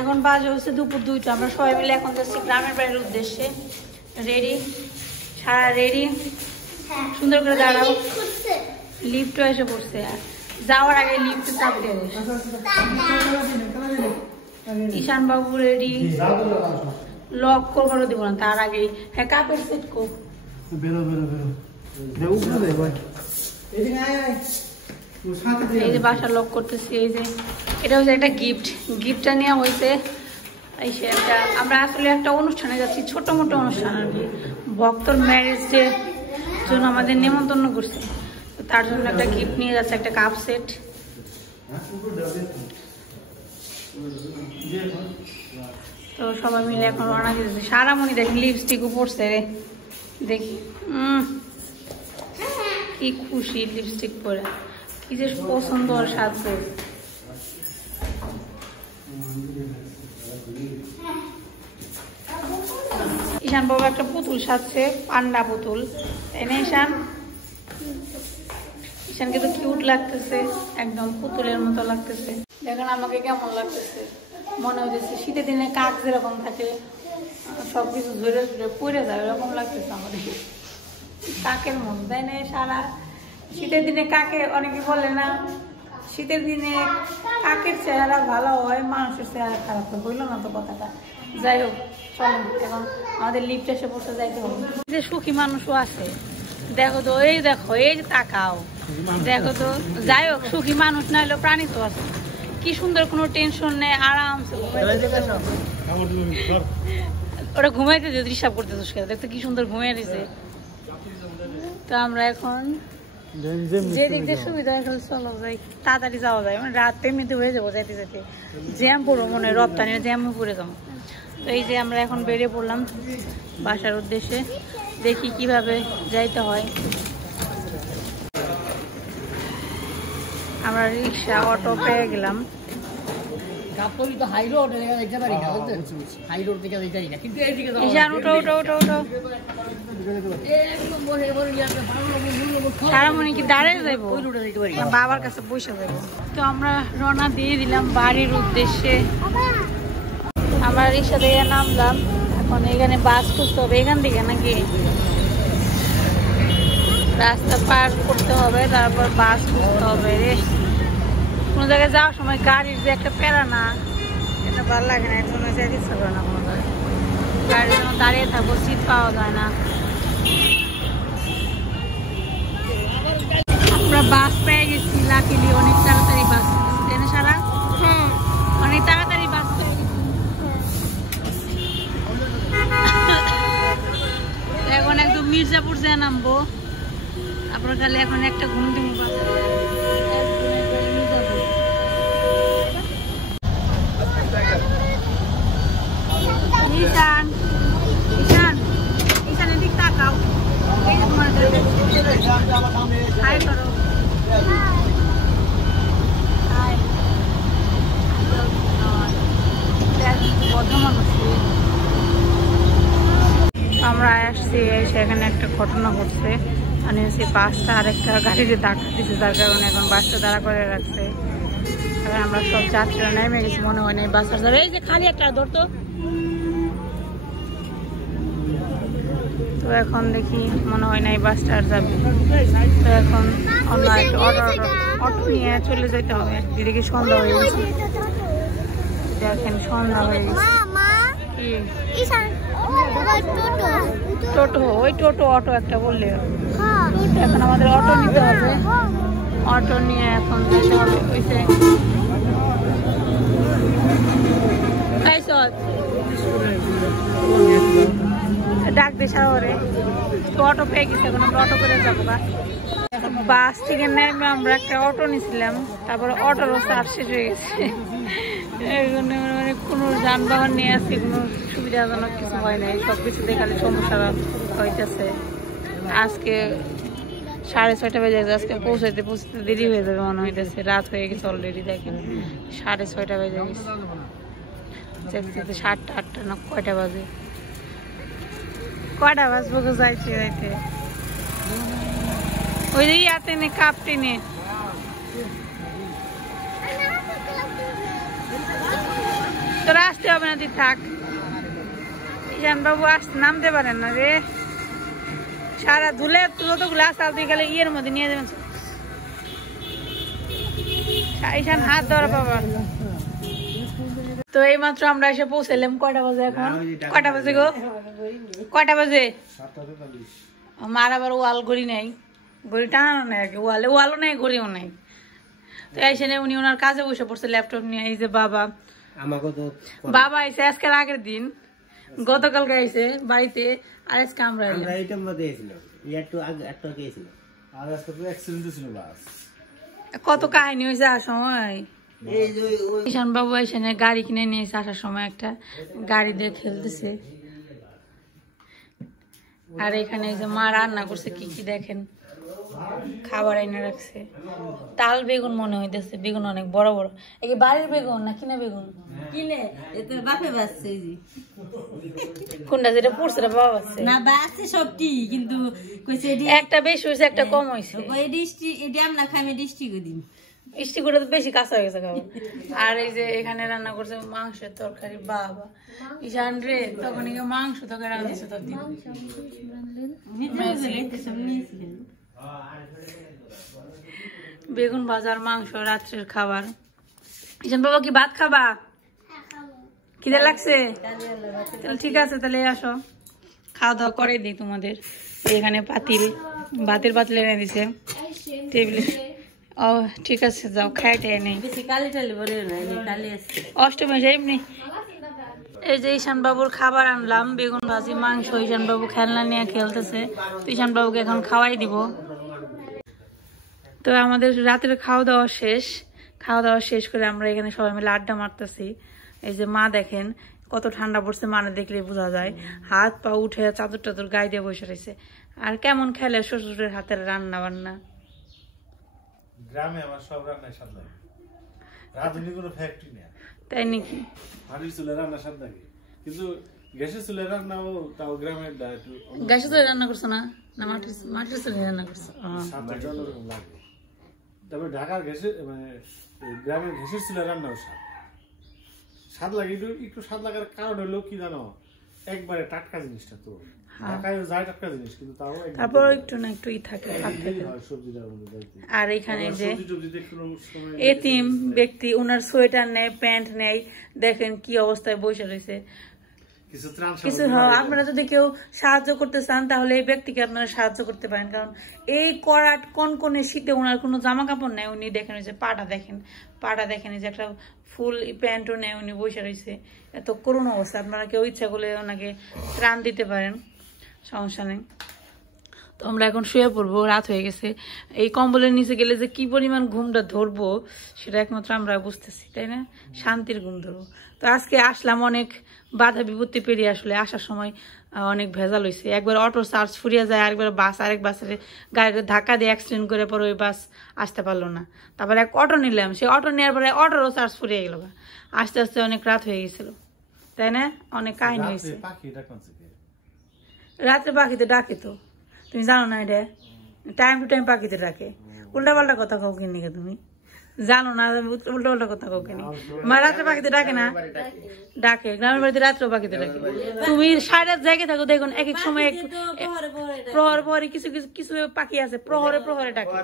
এখন বাজে হচ্ছে দুপুর 2টা। আমরা সবাই মিলে এখন যাচ্ছি গ্রামের বাড়ির উদ্দেশ্যে। রেডি? সারা রেডি? সুন্দর করে দাঁড়াও। লিফটও এসে পড়ছে, যাওয়ার আগে লিফটে চাপ দিয়ে ঈশান বাবু রেডি। লক করে দিব না তার আগেই। হ্যাঁ, কাপের সেট কো এই যে বাসা লক করতেছি। এই যে এটা হচ্ছে একটা গিফট। গিফটটা নেওয়া হয়েছে এই সে একটা, আমরা আসলে একটা অনুষ্ঠানে যাচ্ছি, ছোট মোটো অনুষ্ঠান আর কি। ভক্তর ম্যারেজের জন্য আমাদের নেমন্তন্ন করছে, তো তার জন্য একটা গিফট নিয়ে যাচ্ছে, একটা কাপ সেট। তো সবাই মিলে এখন রওনা দিতেছে। সারামণি দেখি লিপস্টিকও পরছে রে, দেখি কি খুশি লিপস্টিক পরে, কি যে পছন্দ আর সাজছে। ঈশান বাবু একটা পুতুল সাজছে, পান্ডা পুতুল, তাই না ঈশান? ঈশানকে তো কিউট লাগতেছে, একদম পুতুলের মতো লাগতেছে। দেখেন আমাকে কেমন লাগতেছে, মনে হচ্ছে শীতের দিনে কাক যেরকম থাকে সবকিছু ঝরে ঝরে পড়ে যায়, ওরকম লাগতেছে আমাদের কাকের মতো, তাই না? সারা শীতের দিনে কাকে অনেকে বলে না, শীতের দিনে কাকের চেহারা ভালো হয়, মানুষের চেহারা খারাপ হয়, বললো না তো কথাটা। যাই হোক, চলেন এখন আমাদের লিফট এসে পড়তে যাইতে হবে। যে সুখী মানুষও আছে, দেখো তো, এই দেখো, এই যে তাকাও, দেখো তো। যাই হোক, সুখী মানুষ না হলেও প্রাণী তো আছে, কি সুন্দর, কোনো টেনশন নেই, আরামসে ওরা ঘুমাইতে যে হিসাব করতেছ, দেখতে কি সুন্দর ঘুমিয়ে দিছে। তো আমরা এখন যে দিক দিয়ে সুবিধা হয় চলো যাই, তাড়াতাড়ি যাওয়া যায়, মানে রাত এমনিতে হয়ে যাবো যাইতে যেতে, জ্যাম পড়বো মনে হয়, রপ্তানি জ্যামে পড়ে যাবো। তো এই যে আমরা এখন বেরিয়ে পড়লাম বাসার উদ্দেশ্যে, দেখি কিভাবে যাইতে হয়। আমরা রিক্সা অটো পেয়ে গেলাম। সারামণি কি দাঁড়িয়ে যাইবো, বাবার কাছে বসে যাবো। তো আমরা রওনা দিয়ে দিলাম বাড়ির উদ্দেশ্যে। আমরা রিক্সা থেকে নামলাম, এখন এখানে বাস খুঁজতে হবে, এখান থেকে নাকি রাস্তা পার করতে হবে, তারপর বাস খুঁজতে হবে রে। কোনো জায়গায় যাওয়ার সময় গাড়ির যে একটা প্যারা না, এটা ভালো লাগে না, এর জন্য যেতে ইচ্ছা করে না কোনো জায়গায়। গাড়ির জন্য দাঁড়িয়ে থাকবো, সিট পাওয়া যায় না। আমরা বাস পেয়ে গেছি, লাকিলি অনেক তাড়াতাড়ি বাস পেয়ে গেছি, সারা অনেক তাড়াতাড়ি বাস পেয়ে গেছি। এখন একদম মির্জাপুর যেয়ে নামবো, তারপর খালি এখন একটা ঘুম দিব। ঈশান, ঈশান, ঈশান এদিক তাকাও, হাই করো, হাই। আমরা আসছি, সেখানে একটা ঘটনা ঘটছে, মানে হচ্ছে বাসটা আরেকটা গাড়িতে ধাক্কা দিচ্ছে, যার কারণে এখন বাসটা দাঁড়া করে রাখছে। এখন আমরা সব যাত্রীরা নেমে গেছি, মনে হয় না এই বাসটা যাবে। এই যে খালি একটা ধরতো। তো এখন দেখি মনে হয় না এই বাসটা আর যাবে, তো এখন অন্য একটা অটো নিয়ে চলে যেতে হবে। এদিকে সন্ধ্যা হয়ে গেছে, দেখেন সন্ধ্যা হয়ে গেছে। টোটো, ওই টোটো অটো একটা বললে, এখন আমাদের অটো নিতে হবে, অটো নিয়ে এখন যেতে হবে। ওইসে ডাক দে শহরে, তো অটো পেয়ে গেছে, এখন আমরা অটো করে যাবো। বাস থেকে নেমে আমরা একটা অটো নিয়েছিলাম, তারপরে অটোরও চার্জ শেষ হয়ে গেছে, মানে কোনো যানবাহন নিয়ে আসছি, কোনো সুবিধাজনক কিছু হয় নাই, সব কিছু দেখালে সমস্যা হইতেছে। আজকে 6:30 বেজে গেছে, আজকে পৌঁছাইতে দেরি হয়ে যাবে মনে হইতেছে, রাত হয়ে গেছে অলরেডি। দেখেন 6:30 বেজে গেছে, 7টা 8টা না কয়টা বাজে, কয়টা বাজবো যাইতে যাইতে। ওই যে ইয়াতে নে, কাপ টেনে, তোরা হবে না, তুই থাক। ঈশান বাবু নামতে পারেন না রে, সারা ধুলে যতগুলো আসাল তুই খালি ইয়ের মধ্যে নিয়ে যাবেন। ঈশান হাত ধরা বাবা। তো এই মাত্র আমরা এসে পৌঁছালাম। কয়টা বাজে এখন? কয়টা বাজে গো? কয়টা বাজে? আমার আবার ওয়াল ঘড়ি নাই, ঘড়ি টানানো নাই, আগে ওয়ালও নাই ঘড়িও নাই। তো এসে উনি ওনার কাজে বসে পড়ছে ল্যাপটপ নিয়ে। এই যে বাবা, বাবা এসে আজকের আগের দিন, গতকালকে এসে বাড়িতে, আর আজকে আমরা কত কাহিনী হয়েছে আর সময়। ঈশান বাবু এখানে গাড়ি কিনে নিয়েছে আসার সময়, একটা গাড়ি দিয়ে খেলতেছে। আর এখানে যে মা রান্না করছে কি কি দেখেন, খাবার এনে রাখছে। তাল বেগুন মনে হইতেছে, বেগুন অনেক বড় বড়। এই বাড়ির বেগুন না কিনা বেগুন? কিনে বাপে বাঁচছে। কোনটা যেটা পড়ছে বাবা বাঁচছে না, বাঁচছে সবটি, কিন্তু একটা বেশি হয়েছে একটা কম হয়েছে। আমরা খামে ডিস্ট্রিক্ট দিন মিষ্টি করে তো বেশি কাঁচা হয়ে গেছে খাবো। আর এই যে এখানে রান্না করছে মাংসের তরকারি। বাবা ঈশান রে, তখন মাংস তরকারি রান্নাছে তোর দিন। বেগুন ভাজার মাংস রাত্রের খাবার। ঈশান বাবা কি ভাত খাবা? খিদে লাগছে? তাহলে ঠিক আছে, তাহলে আসো খাওয়া দাওয়া করে দিই তোমাদের। এখানে পাতিল, ভাতের পাতিল এনে দিছে টেবিলে। ও ঠিক আছে, যাও খাইতে নেই। অষ্টমী এমনি। এই যে ঈশান বাবুর খাবার আনলাম, বেগুন ভাজি মাংস। ঈশান বাবু খেলনা নিয়ে খেলতেছে, ঈশান বাবুকে এখন খাওয়াই দিব। তো আমাদের রাতের খাওয়া দাওয়া শেষ। খাওয়া দাওয়া শেষ করে আমরা এখানে সবাই মিলে আড্ডা মারতেছি। এই যে মা দেখেন কত ঠান্ডা পড়ছে, মানে দেখলে বোঝা যায়। হাত পা উঠে চাদর টাদর গায়ে দিয়ে বসে রয়েছে। আর কেমন খেলে শ্বশুরের হাতের রান্না বান্না। গ্রামে আমার সব রান্নায় স্বাদ লাগে, রাঁধুনি কোনো ফ্যাক্টরি নেই। তাই নাকি? মাটির চুলে রান্না স্বাদ লাগে, কিন্তু গ্যাসের চুলে রান্নাও তাও গ্রামের গ্যাসের চুলে রান্না করছো না? না মাটির চুলে রান্না করছো? স্বাদটা অন্যরকম লাগে। তবে ঢাকার গ্যাসের মানে গ্রামের গ্যাসের চুলে রান্নাও স্বাদ লাগে। একটু স্বাদ লাগার কারণ হলো কি জানো, একবারে টাটকা জিনিসটা তো ঢাকায় যায় টাটকা জিনিস, কিন্তু তাও তারপর একটু না একটু থাকে। আর এখানে যে এতিম ব্যক্তি, ওনার সোয়েটার নেয়, প্যান্ট নেয়, দেখেন কি অবস্থায় বসে রয়েছে। কিছু আপনারা যদি কেউ সাহায্য করতে চান তাহলে এই ব্যক্তিকে আপনারা সাহায্য করতে পারেন। কারণ এই করাট কনকনে শীতে ওনার কোনো জামা কাপড় নেই। উনি দেখেন যে পাটা দেখেন, পাটা দেখেন যে একটা ফুল প্যান্টও নেই, উনি বসে রয়েছে। এত করুণ অবস্থা। আপনারা কেউ ইচ্ছা করলে ওনাকে ত্রাণ দিতে পারেন, সমস্যা নেই। তো আমরা এখন শুয়ে পড়বো, রাত হয়ে গেছে। এই কম্বলের নিচে গেলে যে কি পরিমাণ ঘুমটা ধরবো সেটা একমাত্র আমরা বুঝতেছি, তাই না? শান্তির ঘুম ধরবো। তো আজকে আসলাম অনেক বাধা বিপত্তি পেরিয়ে। আসলে আসার সময় অনেক ভেজাল হয়েছে। একবার অটো চার্জ ফুরিয়ে যায়, আরেকবার বাস, আরেক বাসের গাড়ির ধাক্কা দিয়ে অ্যাক্সিডেন্ট করে পরে ওই বাস আসতে পারলো না। তারপর এক অটো নিলাম, সেই অটো নেওয়ার পরে অটোরও চার্জ ফুরিয়ে গেল। আস্তে আস্তে অনেক রাত হয়ে গেছিল, তাই না? অনেক কাহিনী হয়েছে। রাত্রে পাখিতে ডাকে তো, তুমি জানো না? এটা টাইম টু টাইম পাখিতে ডাকে। উল্টা পাল্টা কথা কাউ কিনি তুমি জানো না? উল্টা পাল্টা কথা কাউ কিনি। মা রাত্রে পাখিতে ডাকে না? ডাকে। গ্রামের বাড়িতে রাত্রেও পাখিতে ডাকে। তুমি সারা জায়গায় থাকো, দেখুন এক এক সময় প্রহর প্রহরে কিছু কিছু কিছু পাখি আছে প্রহরে প্রহরে ডাকে।